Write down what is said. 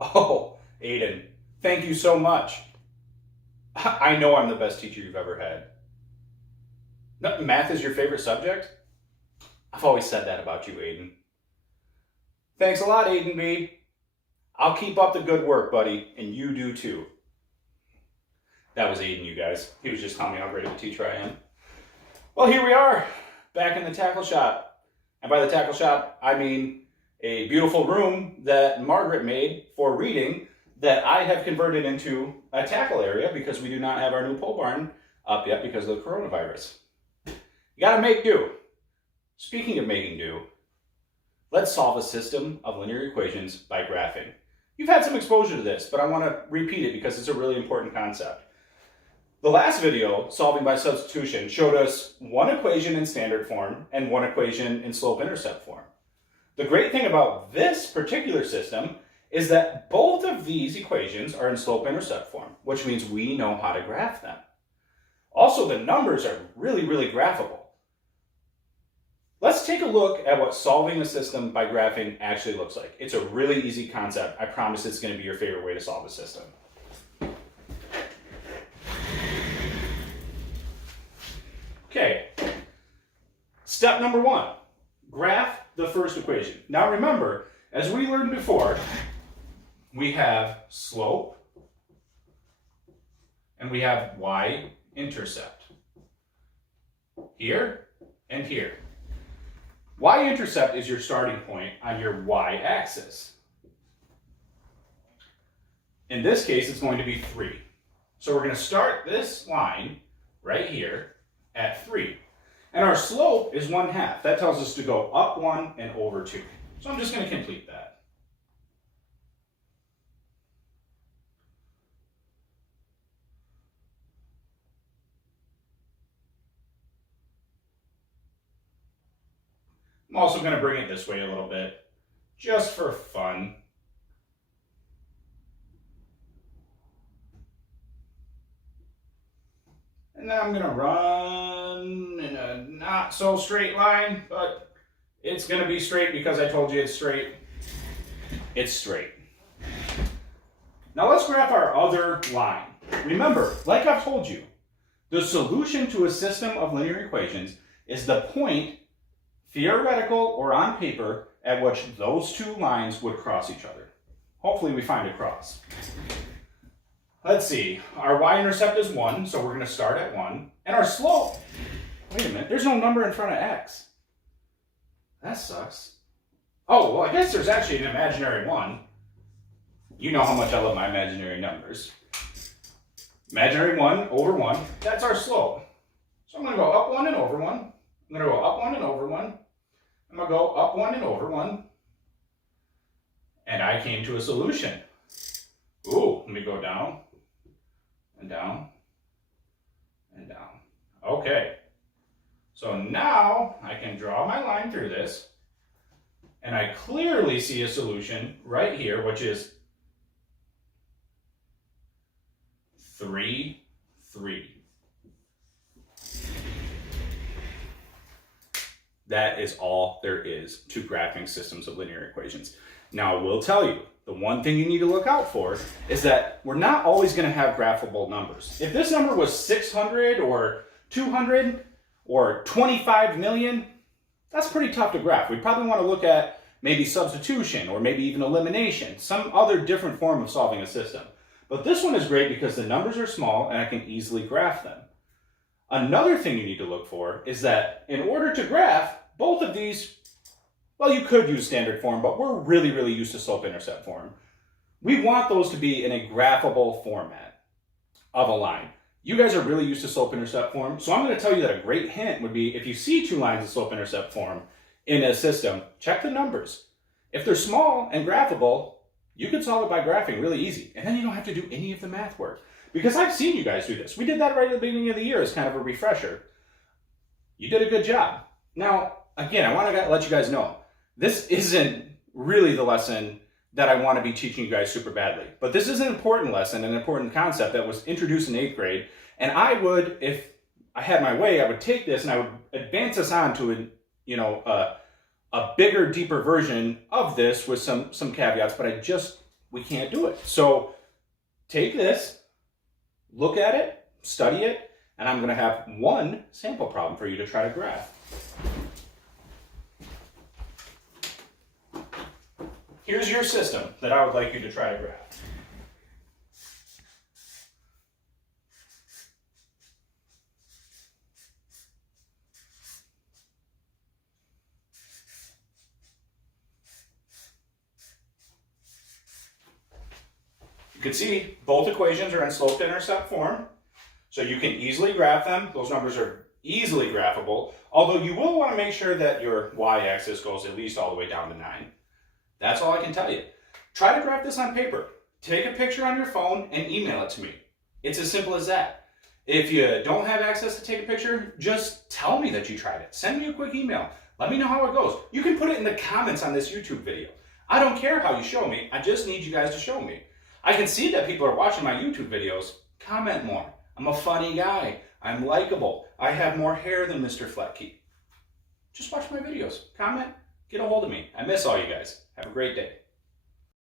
Oh, Aiden, thank you so much. I know I'm the best teacher you've ever had. No, math is your favorite subject? I've always said that about you, Aiden. Thanks a lot, Aiden B. I'll keep up the good work, buddy, and you do too. That was Aiden, you guys. He was just telling me how great of a teacher I am. Well, here we are, back in the tackle shop. And by the tackle shop, I mean a beautiful room that Margaret made for reading that I have converted into a tackle area because we do not have our new pole barn up yet because of the coronavirus. You gotta make do. Speaking of making do, let's solve a system of linear equations by graphing. You've had some exposure to this, but I want to repeat it because it's a really important concept. The last video, solving by substitution, showed us one equation in standard form and one equation in slope-intercept form. The great thing about this particular system is that both of these equations are in slope-intercept form, which means we know how to graph them. Also, the numbers are really, really graphable. Let's take a look at what solving a system by graphing actually looks like. It's a really easy concept. I promise it's going to be your favorite way to solve a system. Okay, step number one, graph the first equation. Now remember, as we learned before, we have slope and we have y-intercept here and here. Y-intercept is your starting point on your y-axis. In this case, it's going to be 3. So we're going to start this line right here at 3. And our slope is 1/2. That tells us to go up 1 and over 2. So I'm just going to complete that. I'm also going to bring it this way a little bit, just for fun. And then I'm going to run in a not so straight line, but it's going to be straight because I told you it's straight. It's straight. Now let's graph our other line. Remember, like I've told you, the solution to a system of linear equations is the point, theoretical or on paper, at which those two lines would cross each other. Hopefully we find a cross. Let's see, our y-intercept is 1, so we're going to start at 1. And our slope, wait a minute, there's no number in front of x. That sucks. Oh, well, I guess there's actually an imaginary 1. You know how much I love my imaginary numbers. Imaginary 1 over 1, that's our slope. So I'm going to go up 1 and over 1. I'm going to go up 1 and over 1. I'm going to go up 1 and over 1. And I came to a solution. Ooh, let me go down and down and down. Okay. So now I can draw my line through this. And I clearly see a solution right here, which is 3, 3. That is all there is to graphing systems of linear equations. Now, I will tell you, the one thing you need to look out for is that we're not always going to have graphable numbers. If this number was 600 or 200 or 25 million, that's pretty tough to graph. We probably want to look at maybe substitution or maybe even elimination, some other different form of solving a system. But this one is great because the numbers are small and I can easily graph them. Another thing you need to look for is that in order to graph both of these, well, you could use standard form, but we're really, really used to slope-intercept form. We want those to be in a graphable format of a line. You guys are really used to slope-intercept form, so I'm going to tell you that a great hint would be if you see two lines of slope-intercept form in a system, check the numbers. If they're small and graphable, you can solve it by graphing really easy, and then you don't have to do any of the math work. Because I've seen you guys do this. We did that right at the beginning of the year as kind of a refresher. You did a good job. Now, again, I want to let you guys know, this isn't really the lesson that I want to be teaching you guys super badly. But this is an important lesson, an important concept that was introduced in 8th grade. And I would, if I had my way, I would take this and I would advance us on to a bigger, deeper version of this with some caveats. But I just we can't do it. So take this, look at it, study it, and I'm going to have one sample problem for you to try to graph. Here's your system that I would like you to try to graph. You can see both equations are in slope-to-intercept form, so you can easily graph them. Those numbers are easily graphable, although you will want to make sure that your y-axis goes at least all the way down to 9. That's all I can tell you. Try to graph this on paper. Take a picture on your phone and email it to me. It's as simple as that. If you don't have access to take a picture, just tell me that you tried it. Send me a quick email. Let me know how it goes. You can put it in the comments on this YouTube video. I don't care how you show me. I just need you guys to show me. I can see that people are watching my YouTube videos. Comment more. I'm a funny guy. I'm likable. I have more hair than Mr. Fletke. Just watch my videos. Comment. Get a hold of me. I miss all you guys. Have a great day.